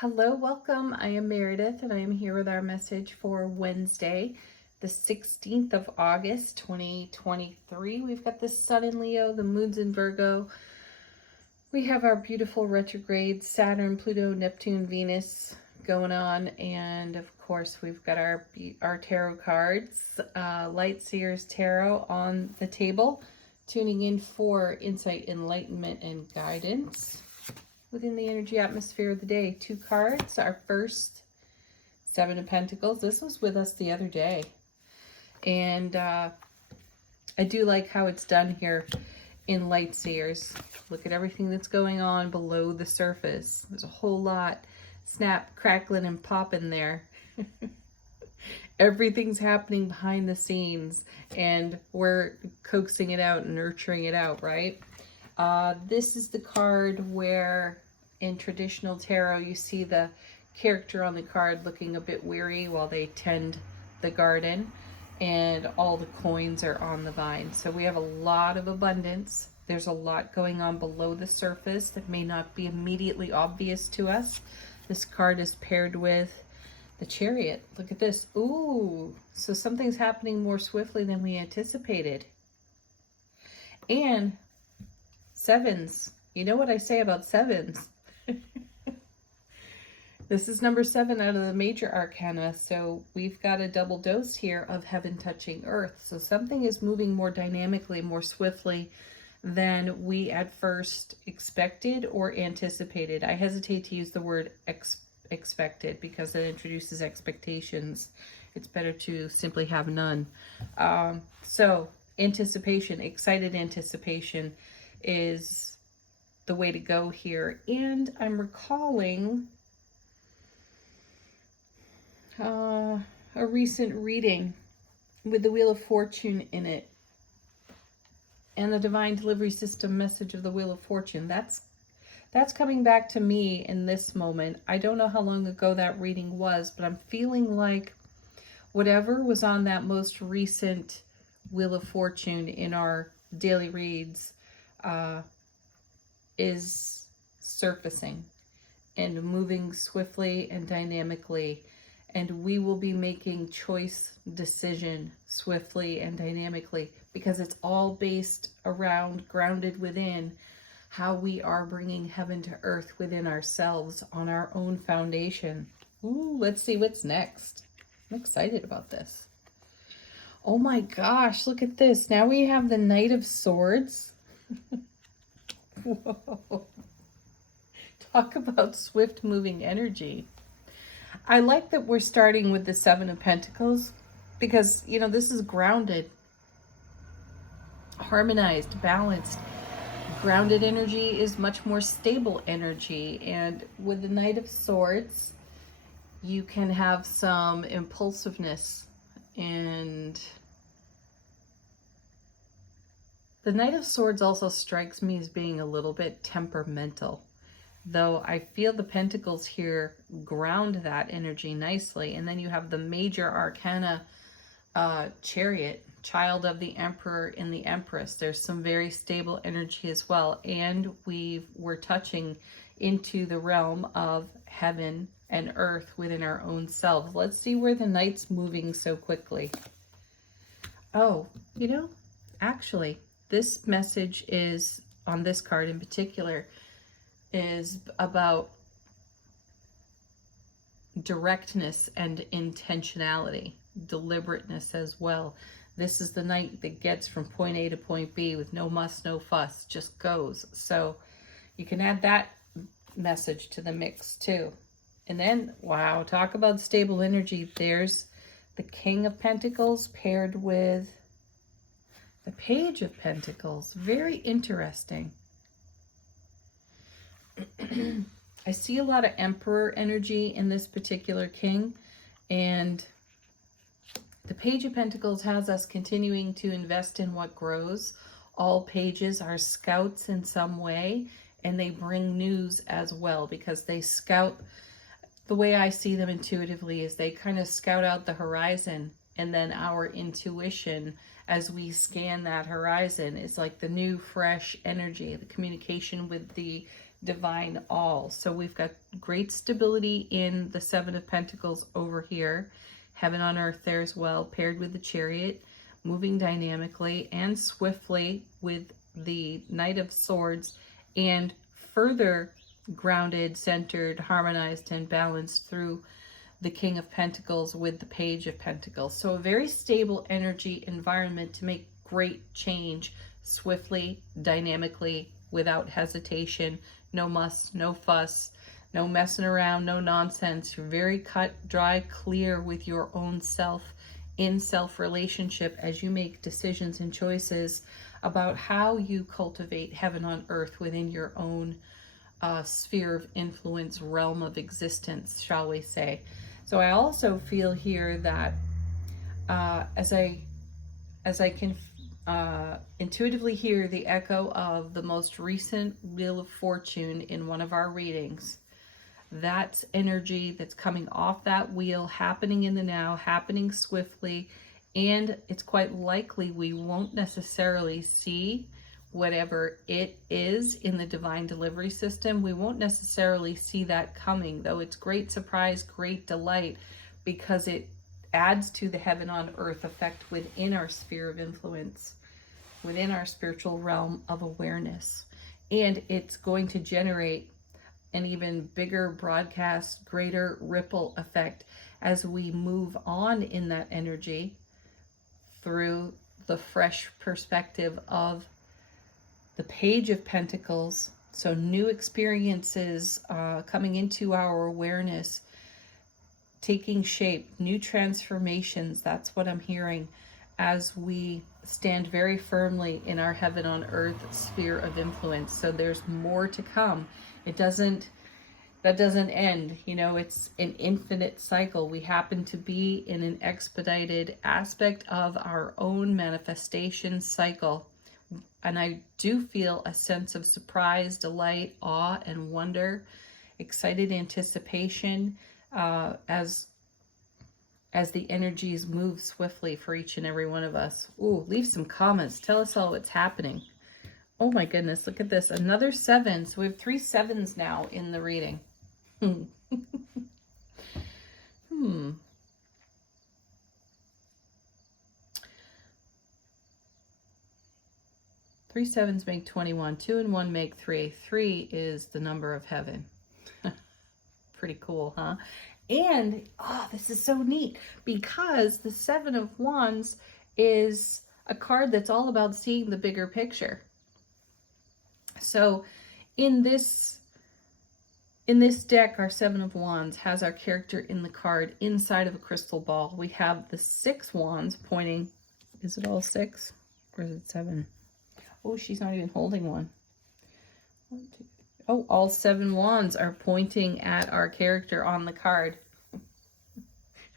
Hello, welcome. I am Meredith and I am here with our message for Wednesday, the 16th of August, 2023. We've got the Sun in Leo, the Moon's in Virgo. We have our beautiful retrograde Saturn, Pluto, Neptune, Venus going on. And of course, we've got our tarot cards, Light Seers Tarot on the table, tuning in for insight, enlightenment, and guidance within the energy atmosphere of the day. Two cards. Our first, Seven of Pentacles. This was with us the other day. And I do like how it's done here in Light Seers. Look at everything that's going on below the surface. There's a whole lot snap, crackling, and popping there. Everything's happening behind the scenes, and we're coaxing it out and nurturing it out, right? This is the card where in traditional tarot you see the character on the card looking a bit weary while they tend the garden, and all the coins are on the vine. So we have a lot of abundance. There's a lot going on below the surface that may not be immediately obvious to us. This card is paired with the Chariot. Look at this. Ooh, so something's happening more swiftly than we anticipated. And sevens. You know what I say about sevens. This is number 7 out of the major arcana. So we've got a double dose here of heaven touching earth. So something is moving more dynamically, more swiftly than we at first expected or anticipated. I hesitate to use the word expected because it introduces expectations. It's better to simply have none. So anticipation, excited anticipation is the way to go here. And I'm recalling a recent reading with the Wheel of Fortune in it and the Divine Delivery System message of the Wheel of Fortune. That's coming back to me in this moment. I don't know how long ago that reading was, but I'm feeling like whatever was on that most recent Wheel of Fortune in our daily reads is surfacing and moving swiftly and dynamically, and we will be making choice decision swiftly and dynamically because it's all based around, grounded within how we are bringing heaven to earth within ourselves on our own foundation. Ooh, let's see what's next. I'm excited about this. Oh my gosh, look at this. Now we have the Knight of Swords. Whoa. Talk about swift moving energy. I like that we're starting with the Seven of Pentacles because, you know, this is grounded, harmonized, balanced. Grounded energy is much more stable energy. And with the Knight of Swords, you can have some impulsiveness. And the Knight of Swords also strikes me as being a little bit temperamental, though I feel the Pentacles here ground that energy nicely. And then you have the major arcana Chariot, child of the Emperor and the Empress. There's some very stable energy as well. And we're touching into the realm of heaven and earth within our own selves. Let's see where the Knight's moving so quickly. Oh, you know, actually, this message is, on this card in particular, is about directness and intentionality, deliberateness as well. This is the Knight that gets from point A to point B with no muss, no fuss, just goes. So you can add that message to the mix too. And then, wow, talk about stable energy. There's the King of Pentacles paired with the Page of Pentacles. Very interesting. I see a lot of Emperor energy in this particular King, and the Page of Pentacles has us continuing to invest in what grows. All pages are scouts in some way, and they bring news as well because they scout. The way I see them intuitively is they kind of scout out the horizon, and then our intuition as we scan that horizon is like the new fresh energy, the communication with the divine all. So we've got great stability in the Seven of Pentacles over here, heaven on earth there as well, paired with the Chariot, moving dynamically and swiftly with the Knight of Swords, and further grounded, centered, harmonized, and balanced through the King of Pentacles with the Page of Pentacles. So a very stable energy environment to make great change swiftly, dynamically, without hesitation. No muss, no fuss, no messing around, no nonsense. You're very cut, dry, clear with your own self, in self relationship as you make decisions and choices about how you cultivate heaven on earth within your own sphere of influence, realm of existence, shall we say. So I also feel here that as I can intuitively hear the echo of the most recent Wheel of Fortune in one of our readings, that's energy that's coming off that wheel, happening in the now, happening swiftly, and it's quite likely we won't necessarily see whatever it is in the divine delivery system. We won't necessarily see that coming, though it's great surprise, great delight, because it adds to the heaven on earth effect within our sphere of influence, within our spiritual realm of awareness. And it's going to generate an even bigger broadcast, greater ripple effect as we move on in that energy through the fresh perspective of the Page of Pentacles. So new experiences coming into our awareness, taking shape, new transformations. That's what I'm hearing as we stand very firmly in our heaven on earth sphere of influence. So there's more to come. That doesn't end. You know, it's an infinite cycle. We happen to be in an expedited aspect of our own manifestation cycle. And I do feel a sense of surprise, delight, awe, and wonder, excited anticipation as the energies move swiftly for each and every one of us. Ooh, leave some comments. Tell us all what's happening. Oh my goodness, look at this. Another 7. So we have 3 7s now in the reading. 3 7s make 21. 2 and 1 make 3. 3 is the number of heaven. Pretty cool, huh? And, this is so neat, because the 7 of Wands is a card that's all about seeing the bigger picture. So in this deck, our 7 of Wands has our character in the card inside of a crystal ball. We have the 6 wands pointing. Is it all 6 or is it 7? Oh, she's not even holding one. 1, 2, 3. Oh, all 7 wands are pointing at our character on the card.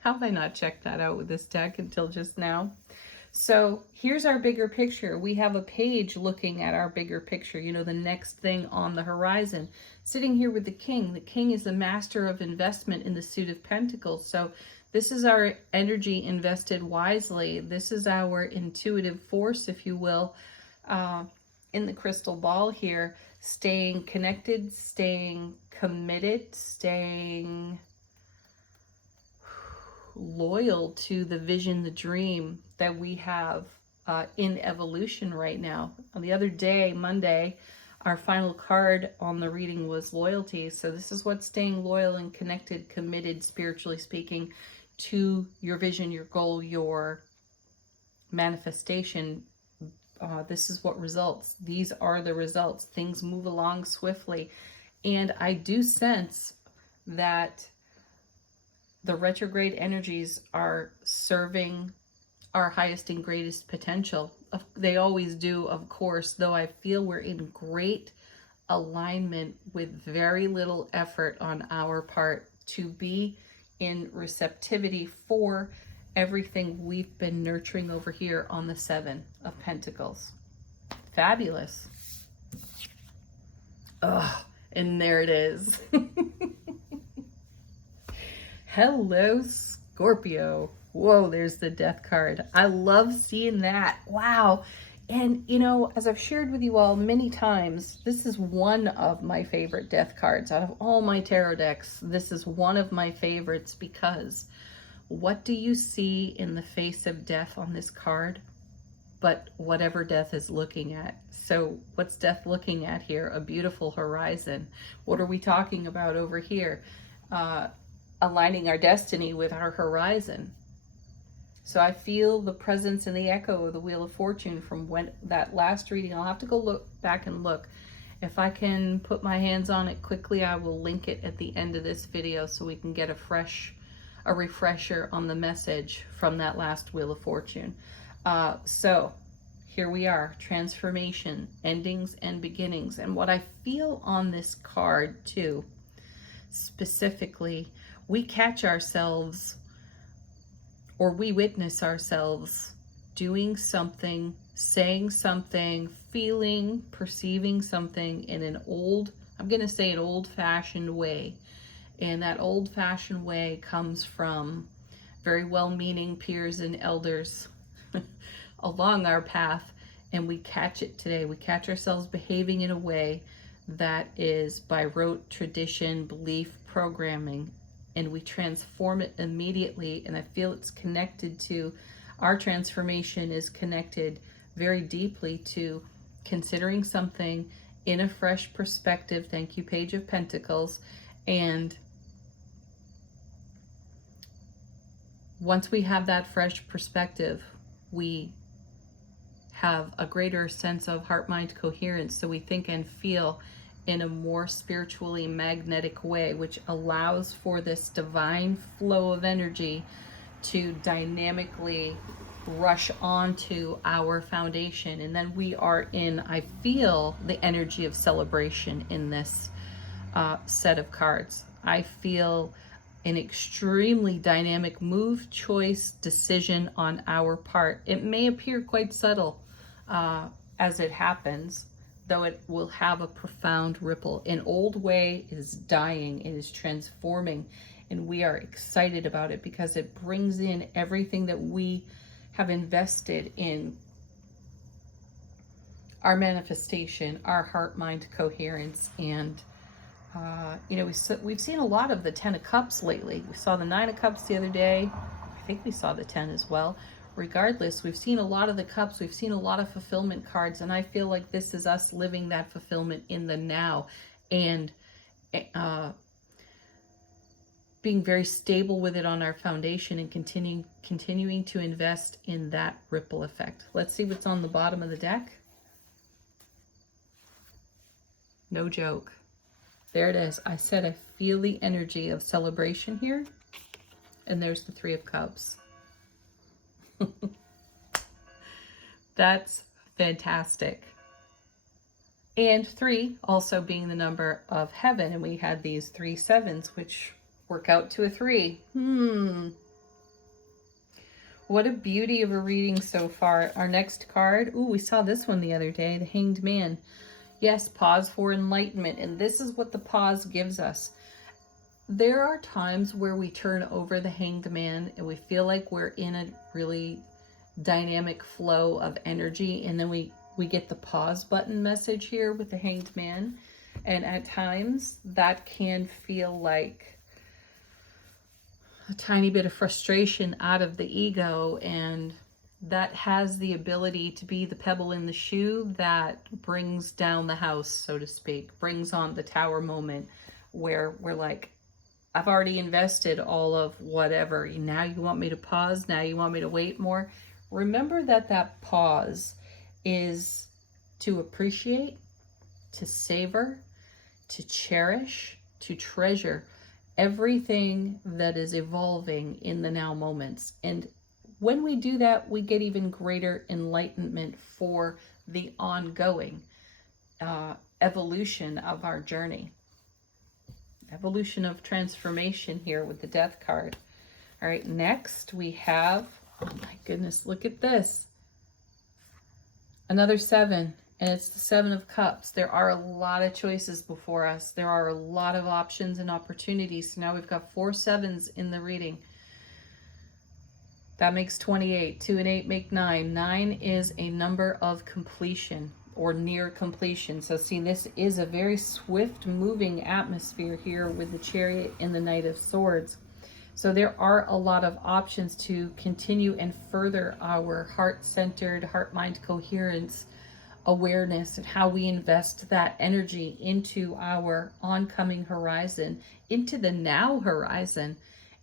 How have I not checked that out with this deck until just now? So here's our bigger picture. We have a page looking at our bigger picture, you know, the next thing on the horizon. Sitting here with the king. The king is the master of investment in the suit of pentacles. So this is our energy invested wisely. This is our intuitive force, if you will, in the crystal ball here. Staying connected, staying committed, staying loyal to the vision, the dream that we have in evolution right now. On the other day, Monday, our final card on the reading was loyalty. So this is what staying loyal and connected, committed, spiritually speaking, to your vision, your goal, your manifestation. This is what results. These are the results. Things move along swiftly. And I do sense that the retrograde energies are serving our highest and greatest potential. They always do, of course, though I feel we're in great alignment with very little effort on our part to be in receptivity for everything we've been nurturing over here on the 7 of Pentacles. Fabulous. Ugh, and there it is. Hello, Scorpio. Whoa, there's the death card. I love seeing that. Wow. And, you know, as I've shared with you all many times, this is one of my favorite death cards out of all my tarot decks. This is one of my favorites because what do you see in the face of death on this card? But whatever death is looking at. So what's death looking at here? A beautiful horizon. What are we talking about over here? Aligning our destiny with our horizon. So I feel the presence and the echo of the Wheel of Fortune from when that last reading. I'll have to go look back and look. If I can put my hands on it quickly, I will link it at the end of this video so we can get a refresher on the message from that last Wheel of Fortune. So here we are, transformation, endings and beginnings. And what I feel on this card too, specifically, we catch ourselves or we witness ourselves doing something, saying something, feeling, perceiving something in an I'm going to say an old-fashioned way. And that old-fashioned way comes from very well-meaning peers and elders along our path, and we catch it today. We catch ourselves behaving in a way that is by rote, tradition, belief, programming, and we transform it immediately. And I feel it's connected to, our transformation is connected very deeply to considering something in a fresh perspective. Thank you, Page of Pentacles. And once we have that fresh perspective, we have a greater sense of heart-mind coherence. So we think and feel in a more spiritually magnetic way, which allows for this divine flow of energy to dynamically rush onto our foundation. And then we are in, I feel the energy of celebration in this set of cards. I feel an extremely dynamic move, choice, decision on our part. It may appear quite subtle as it happens, though it will have a profound ripple. An old way is dying, it is transforming, and we are excited about it because it brings in everything that we have invested in our manifestation, our heart-mind coherence. And you know, we've seen a lot of the 10 of Cups lately. We saw the 9 of Cups the other day. I think we saw the 10 as well. Regardless, we've seen a lot of the cups. We've seen a lot of fulfillment cards, and I feel like this is us living that fulfillment in the now and being very stable with it on our foundation and continuing to invest in that ripple effect. Let's see what's on the bottom of the deck. No joke. There it is. I said I feel the energy of celebration here. And there's the 3 of Cups. That's fantastic. And 3 also being the number of heaven. And we had these 3 sevens, which work out to a 3. What a beauty of a reading so far. Our next card. Ooh, we saw this one the other day. The Hanged Man. Yes, pause for enlightenment. And this is what the pause gives us. There are times where we turn over the Hanged Man and we feel like we're in a really dynamic flow of energy, and then we get the pause button message here with the Hanged Man. And at times that can feel like a tiny bit of frustration out of the ego, and that has the ability to be the pebble in the shoe that brings down the house, so to speak, brings on the tower moment where we're like, I've already invested all of whatever. Now you want me to pause? Now you want me to wait more? Remember that that pause is to appreciate, to savor, to cherish, to treasure everything that is evolving in the now moments. And when we do that, we get even greater enlightenment for the ongoing evolution of our journey. Evolution of transformation here with the Death card. All right, next we have, oh my goodness, look at this. Another 7, and it's the 7 of Cups. There are a lot of choices before us. There are a lot of options and opportunities. So now we've got 4 sevens in the reading. That makes 28. 2 and 8 make 9. 9 is a number of completion or near completion. So see, this is a very swift moving atmosphere here with the Chariot and the Knight of Swords. So there are a lot of options to continue and further our heart-centered, heart-mind coherence awareness and how we invest that energy into our oncoming horizon, into the now horizon,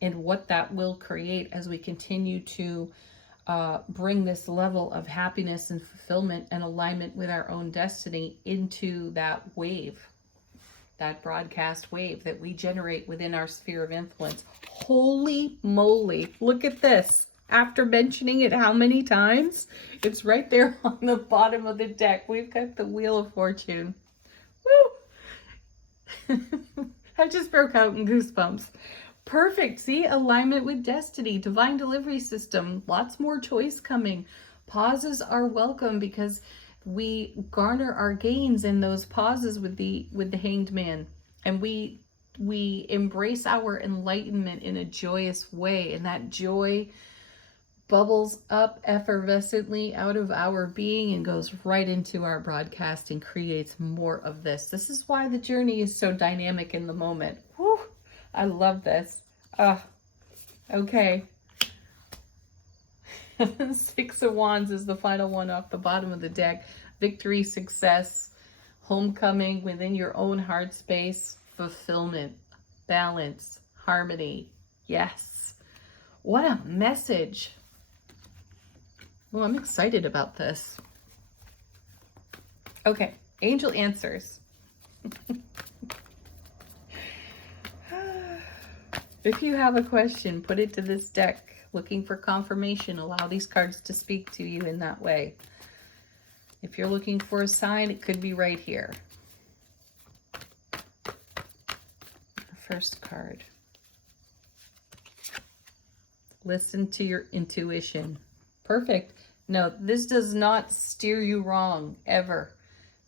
and what that will create as we continue to bring this level of happiness and fulfillment and alignment with our own destiny into that wave, that broadcast wave that we generate within our sphere of influence. Holy moly, look at this. After mentioning it how many times? It's right there on the bottom of the deck. We've got the Wheel of Fortune. Woo! I just broke out in goosebumps. Perfect. See, alignment with destiny, divine delivery system, lots more choice coming. Pauses are welcome because we garner our gains in those pauses with the Hanged Man, and we embrace our enlightenment in a joyous way, and that joy bubbles up effervescently out of our being and goes right into our broadcast and creates more of this. This is why the journey is so dynamic in the moment. Whew, I love this. Okay. 6 of Wands is the final one off the bottom of the deck. Victory, success, homecoming within your own heart space, fulfillment, balance, harmony. Yes. What a message. Well, I'm excited about this. Okay, angel answers. If you have a question, put it to this deck. Looking for confirmation, allow these cards to speak to you in that way. If you're looking for a sign, it could be right here. First card. Listen to your intuition. Perfect. No, this does not steer you wrong, ever.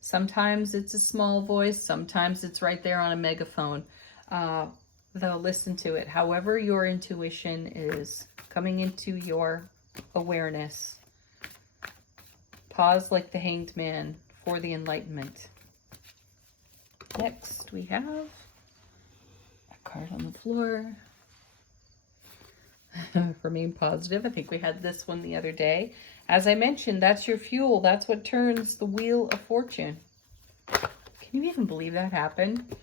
Sometimes it's a small voice. Sometimes it's right there on a megaphone. Though, listen to it. However your intuition is coming into your awareness. Pause like the Hanged Man for the enlightenment. Next, we have a card on the floor. Remain positive. I think we had this one the other day. As I mentioned, that's your fuel. That's what turns the Wheel of Fortune. Can you even believe that happened?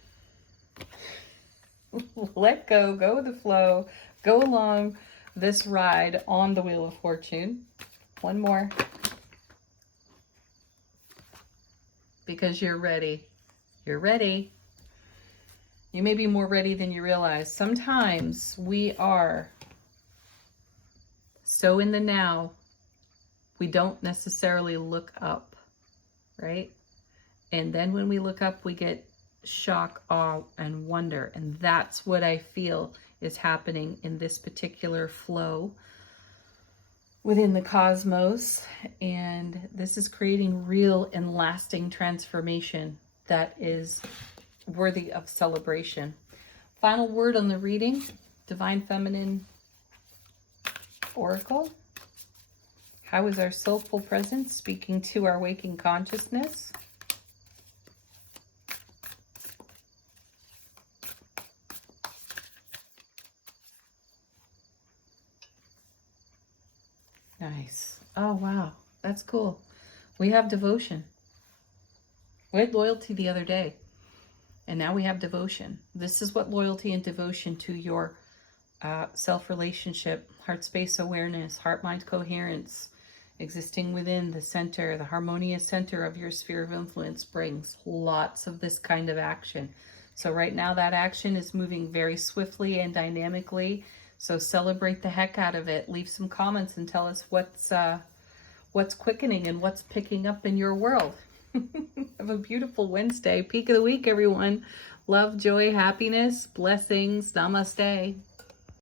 Let go, go with the flow, go along this ride on the Wheel of Fortune. One more. Because you're ready. You're ready. You may be more ready than you realize. Sometimes we are so in the now, we don't necessarily look up, right? And then when we look up, we get shock, awe, and wonder. And that's what I feel is happening in this particular flow within the cosmos. And this is creating real and lasting transformation that is worthy of celebration. Final word on the reading, Divine Feminine Oracle. How is our soulful presence speaking to our waking consciousness? Nice. Oh, wow. That's cool. We have devotion. We had loyalty the other day, and now we have devotion. This is what loyalty and devotion to your self-relationship, heart space awareness, heart-mind coherence, existing within the center, the harmonious center of your sphere of influence brings. Lots of this kind of action. So right now that action is moving very swiftly and dynamically. So celebrate the heck out of it. Leave some comments and tell us what's quickening and what's picking up in your world. Have a beautiful Wednesday. Peak of the week, everyone. Love, joy, happiness, blessings. Namaste.